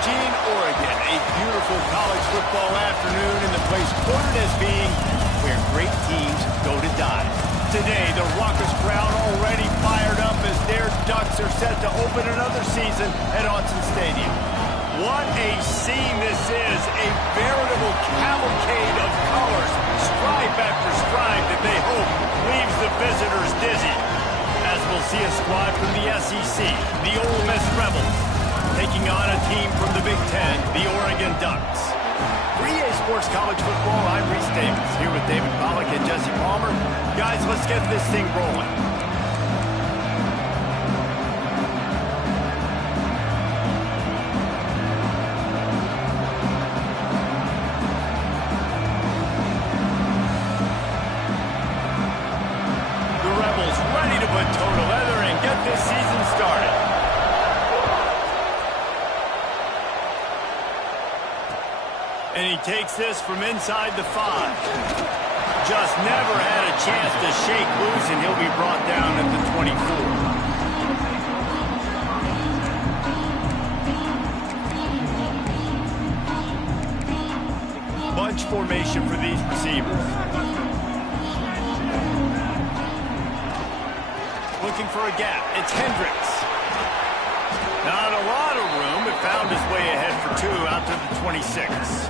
Eugene, Oregon. A beautiful college football afternoon in the place quoted as being where great teams go to die. Today, the raucous crowd already fired up as their Ducks are set to open another season at Autzen Stadium. What a scene this is, a veritable cavalcade of colors, stripe after stripe that they hope leaves the visitors dizzy. As we'll see a squad from the SEC, the Ole Miss Rebels, taking on a team from the Big Ten, the Oregon Ducks. For EA Sports College Football, I'm Reese Davis, here with David Pollack and Jesse Palmer. Guys, let's get this thing rolling. The Rebels ready to put toe to leather and get this season started. And he takes this from inside the 5. Just never had a chance to shake loose, and he'll be brought down at the 24. Bunch formation for these receivers. Looking for a gap. It's Hendricks. Not a lot of room, but found his way ahead for 2 out to the 26.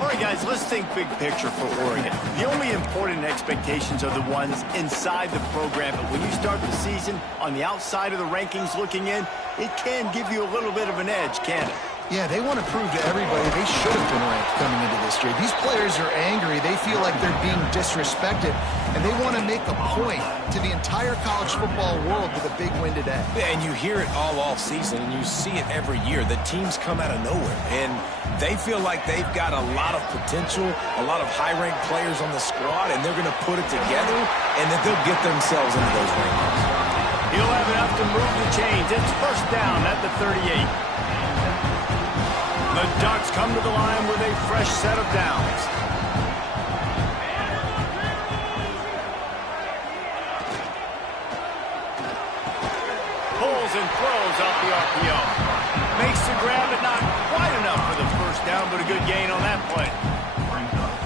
All right, guys, let's think big picture for Oregon. The only important expectations are the ones inside the program, but when you start the season on the outside of the rankings looking in, it can give you a little bit of an edge, can't it? Yeah, they want to prove to everybody they should have been ranked coming into this year. These players are angry. They feel like they're being disrespected, and they want to make a point to the entire college football world with a big win today. And you hear it all season, and you see it every year. The teams come out of nowhere, and they feel like they've got a lot of potential, a lot of high-ranked players on the squad, and they're going to put it together, and that they'll get themselves into those rankings. He'll have enough to move the chains. It's first down at the 38. The Ducks come to the line with a fresh set of downs. Pulls and throws off the RPO. Makes the grab, but not quite enough for the first down, but a good gain on that play.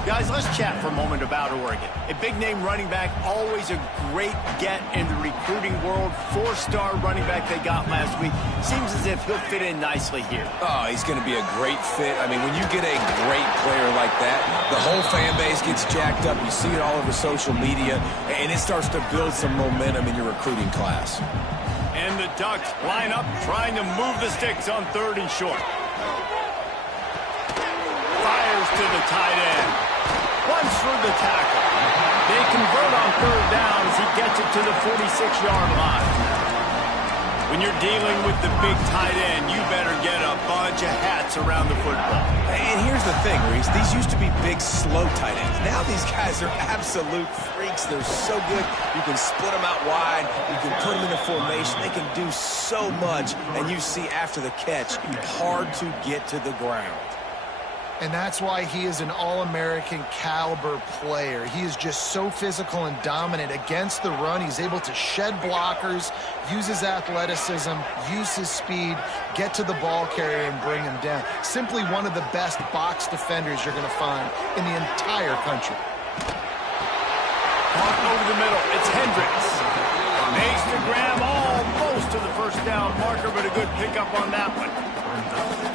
Guys, let's chat for a moment about Oregon. A big-name running back, always a great get in the recruiting world. 4-star running back they got last week. Seems as if he'll fit in nicely here. Oh, he's going to be a great fit. I mean, when you get a great player like that, the whole fan base gets jacked up. You see it all over social media, and it starts to build some momentum in your recruiting class. And the Ducks line up, trying to move the sticks on 3rd and short. Fires to the tight end. Runs through the tackle. They convert on 3rd down as he gets it to the 46-yard line. When you're dealing with the big tight end, you better get a bunch of hats around the football. And here's the thing, Reese. These used to be big, slow tight ends. Now these guys are absolute freaks. They're so good. You can split them out wide. You can put them in a formation. They can do so much. And you see after the catch, hard to get to the ground. And that's why he is an all-American caliber player. He is just so physical and dominant against the run. He's able to shed blockers, use his athleticism, use his speed, get to the ball carrier and bring him down. Simply one of the best box defenders you're going to find in the entire country. Caught over the middle. It's Hendricks. Makes the grab almost to the first down marker, but a good pickup on that one.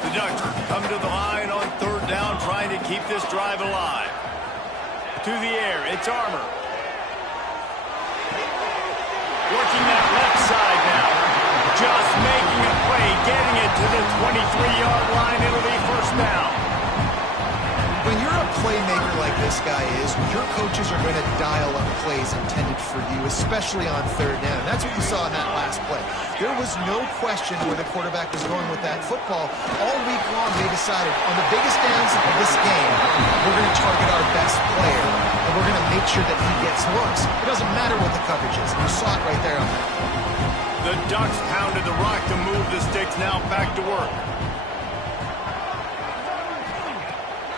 The Ducks come to the line on 3rd down, trying to keep this drive alive. To the air, it's Armour. Working that left side now. Just making a play, getting it to the 23-yard line. It'll be first down. When you're a playmaker like this guy is, your coaches are going to dial up plays intended for you, especially on 3rd down. That's what you saw in that last play. There was no question where the quarterback was going with that football. All week long, they decided on the biggest downs of this game, we're going to target our best player, and we're going to make sure that he gets looks. It doesn't matter what the coverage is. You saw it right there on that. The Ducks pounded the rock to move the sticks, now back to work.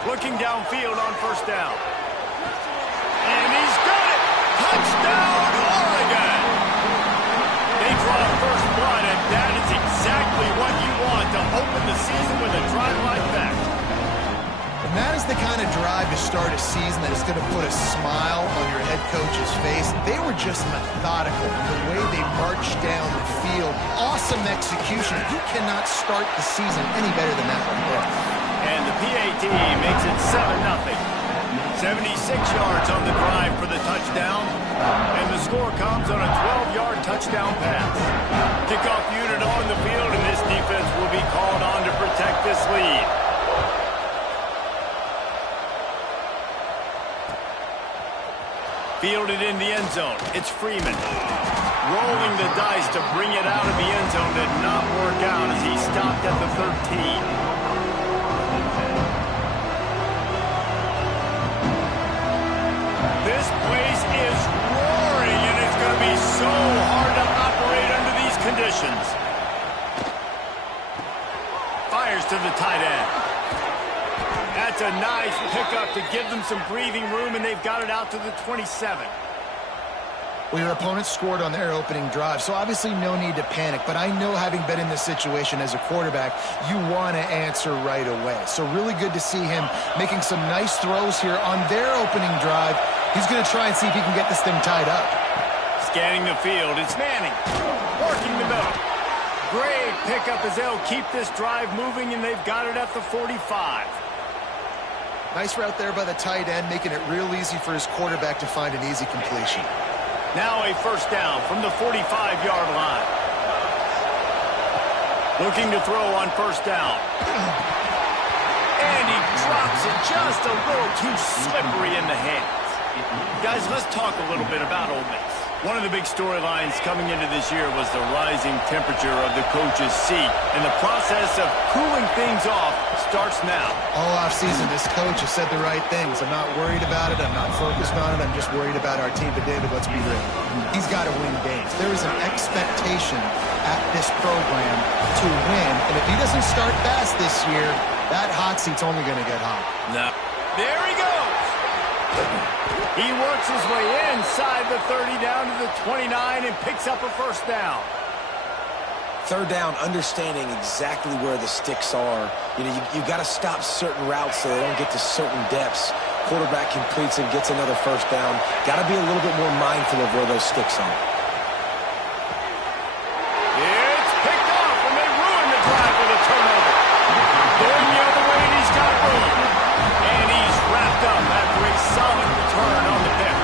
Looking downfield on first down. And he's got it! Touchdown, Oregon! They draw first blood, and that is exactly what you want to open open the season with a drive like that. And that is the kind of drive to start a season that is going to put a smile on your head coach's face. They were just methodical in the way they marched down the field. Awesome execution. You cannot start the season any better than that right there. And the PAT makes it 7-0. 76 yards on the drive for the touchdown. And the score comes on a 12-yard touchdown pass. Kickoff unit on the field, and this defense will be called on to protect this lead. Fielded in the end zone. It's Freeman. Rolling the dice to bring it out of the end zone did not work out as he stopped at the 13. This place is roaring, and it's going to be so hard to operate under these conditions. Fires to the tight end. That's a nice pickup to give them some breathing room, and they've got it out to the 27. Well, your opponent scored on their opening drive, so obviously no need to panic. But I know, having been in this situation as a quarterback, you want to answer right away. So really good to see him making some nice throws here on their opening drive. He's going to try and see if he can get this thing tied up. Scanning the field, it's Manning. Working the middle. Great pickup as they'll keep this drive moving, and they've got it at the 45. Nice route there by the tight end, making it real easy for his quarterback to find an easy completion. Now a first down from the 45-yard line. Looking to throw on first down. And he drops it just a little too slippery in the hands. Guys, let's talk a little bit about Ole Miss. One of the big storylines coming into this year was the rising temperature of the coach's seat. And the process of cooling things off starts now. All offseason, this coach has said the right things. I'm not worried about it. I'm not focused on it. I'm just worried about our team. But, David, let's be real. He's got to win games. There is an expectation at this program to win. And if he doesn't start fast this year, that hot seat's only going to get hot. No. There he goes. He works his way inside the 30 down to the 29 and picks up a first down. Third down, understanding exactly where the sticks are. You know, you got to stop certain routes so they don't get to certain depths. Quarterback completes and gets another first down. Got to be a little bit more mindful of where those sticks are. It's picked off, and they ruin the drive with a turnover. Going the other way, and he's got room. And he's wrapped up after a solid return on the pick.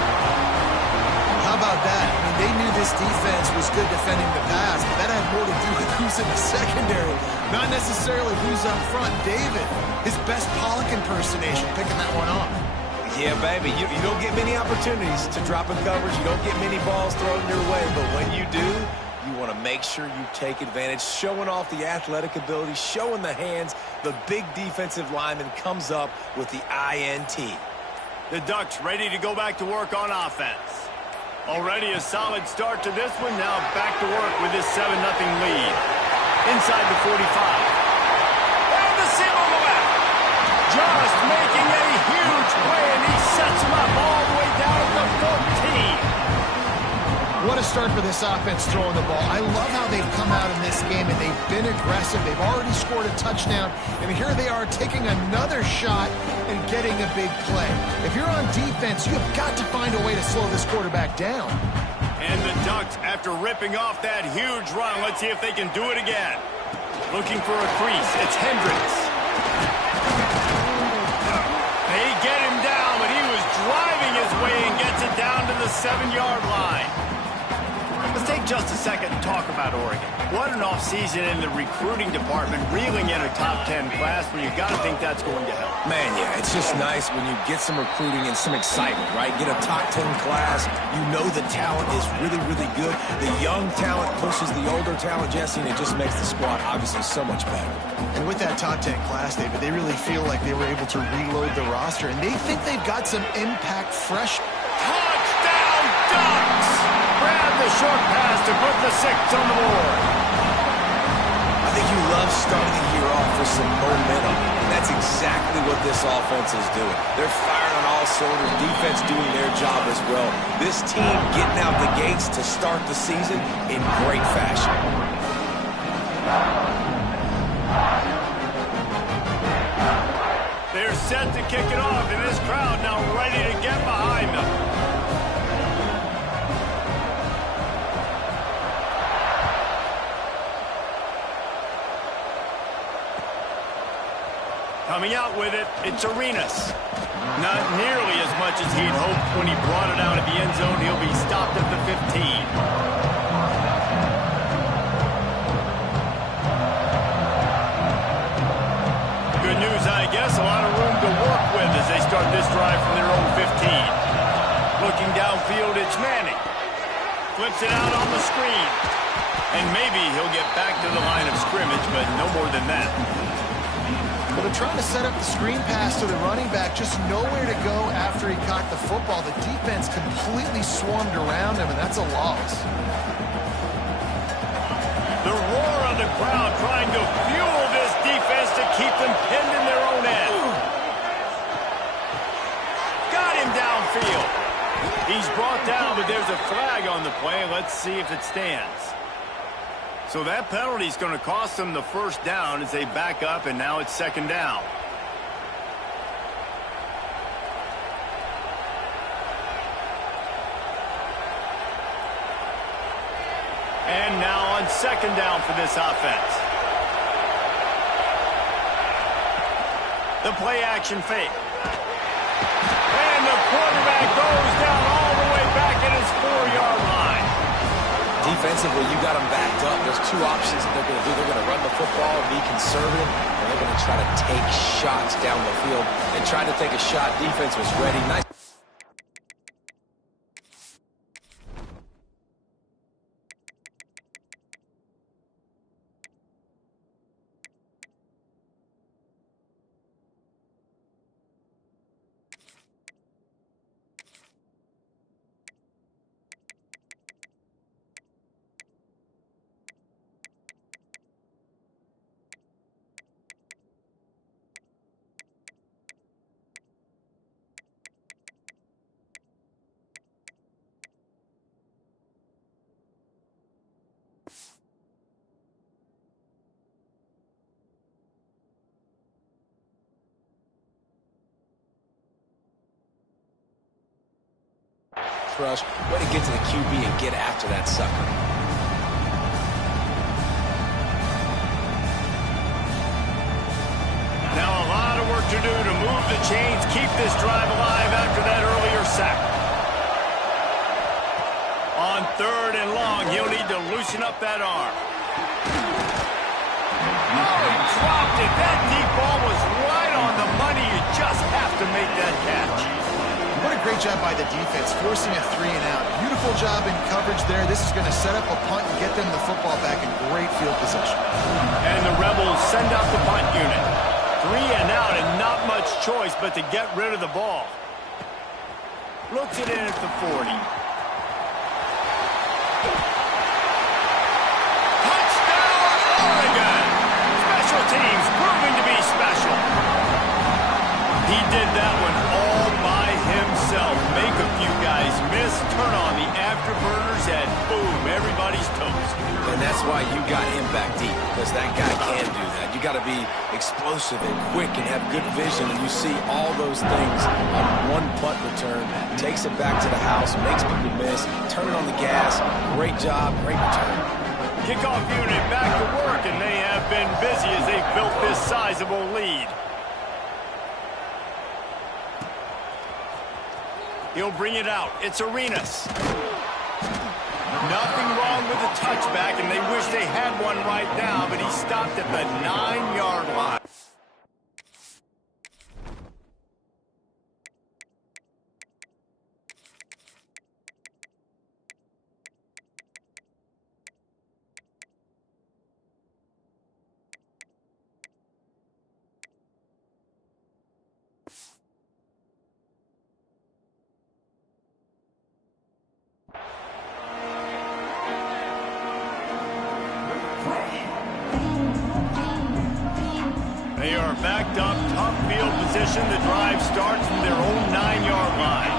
How about that? I mean, they knew this defense was good defending the pass, but that had more to do with who's in the secondary, not necessarily who's up front. David, his best Pollock impersonation, picking that one off. Yeah, baby, you don't get many opportunities to drop in coverage. You don't get many balls thrown your way, but when you do, you want to make sure you take advantage, showing off the athletic ability, showing the hands. The big defensive lineman comes up with the INT. The Ducks ready to go back to work on offense. Already a solid start to this one. Now back to work with this 7-0 lead. Inside the 45. And the seam on the left. Just making a huge play, and he sets him up all the way down to the 14. What a start for this offense throwing the ball. I love how they've come out in this game, and they've been aggressive. They've already scored a touchdown, and here they are taking another shot and getting a big play. If you're on defense, you've got to find a way to slow this quarterback down. And the Ducks, after ripping off that huge run, let's see if they can do it again. Looking for a crease. It's Hendricks. They get him down, but he was driving his way and gets it down to the 7-yard line. Let's take just a second and talk about Oregon. What an offseason in the recruiting department, reeling in a top 10 class where you got to think that's going to help. Man, yeah, it's just nice when you get some recruiting and some excitement, right? Get a top 10 class. You know the talent is really, really good. The young talent pushes the older talent, Jesse, and it just makes the squad obviously so much better. And with that top 10 class, David, they really feel like they were able to reload the roster, and they think they've got some impact fresh. Touchdown, Ducks! Grab the short pass to put the 6 on the board. I think you love starting the year off with some momentum, and that's exactly what this offense is doing. They're firing on all cylinders, defense doing their job as well. This team getting out the gates to start the season in great fashion. They're set to kick it off, and this crowd now ready to get behind them. Coming out with it, it's Arenas. Not nearly as much as he'd hoped when he brought it out of the end zone. He'll be stopped at the 15. Good news, I guess. A lot of room to work with as they start this drive from their own 15. Looking downfield, it's Manning. Flips it out on the screen. And maybe he'll get back to the line of scrimmage, but no more than that. Well, they're trying to set up the screen pass to the running back, just nowhere to go after he caught the football. The defense completely swarmed around him, and that's a loss. The roar of the crowd trying to fuel this defense to keep them pinned in their own end. Got him downfield. He's brought down, but there's a flag on the play. Let's see if it stands. So that penalty is going to cost them the first down as they back up, and now it's second down. And now on second down for this offense. The play action fake. And the quarterback goes down all the way back at his 4-yard line. Defensively, you got them backed up. There's two options that they're going to do. They're going to run the football, be conservative, or they're going to try to take shots down the field. They tried to take a shot. Defense was ready. Nice. Rush. Way to get to the QB and get after that sucker. Now a lot of work to do to move the chains, keep this drive alive after that earlier sack. On third and long, he'll need to loosen up that arm. Oh, he dropped it. That deep ball was right on the money. You just have to make that catch. What a great job by the defense, forcing a 3-and-out. Beautiful job in coverage there. This is going to set up a punt and get them the football back in great field position. And the Rebels send out the punt unit. 3-and-out and not much choice but to get rid of the ball. Looks it in at the 40. Touchdown, Oregon! Special teams proving to be special. He did that one all by himself. Make a few guys miss, turn on the afterburners, and boom, everybody's toast. And that's why you got him back deep, because that guy can do that. You got to be explosive and quick and have good vision, and you see all those things on one punt return. Takes it back to the house, makes people miss, turn it on the gas. Great job, great return. Kickoff unit back to work, and they have been busy as they've built this sizable lead. He'll bring it out. It's Arenas. Nothing wrong with the touchback, and they wish they had one right now, but he stopped at the 9-yard line. They are backed up, tough field position. The drive starts from their own 9-yard line.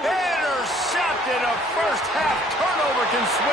Intercepted. A first half turnover can swing.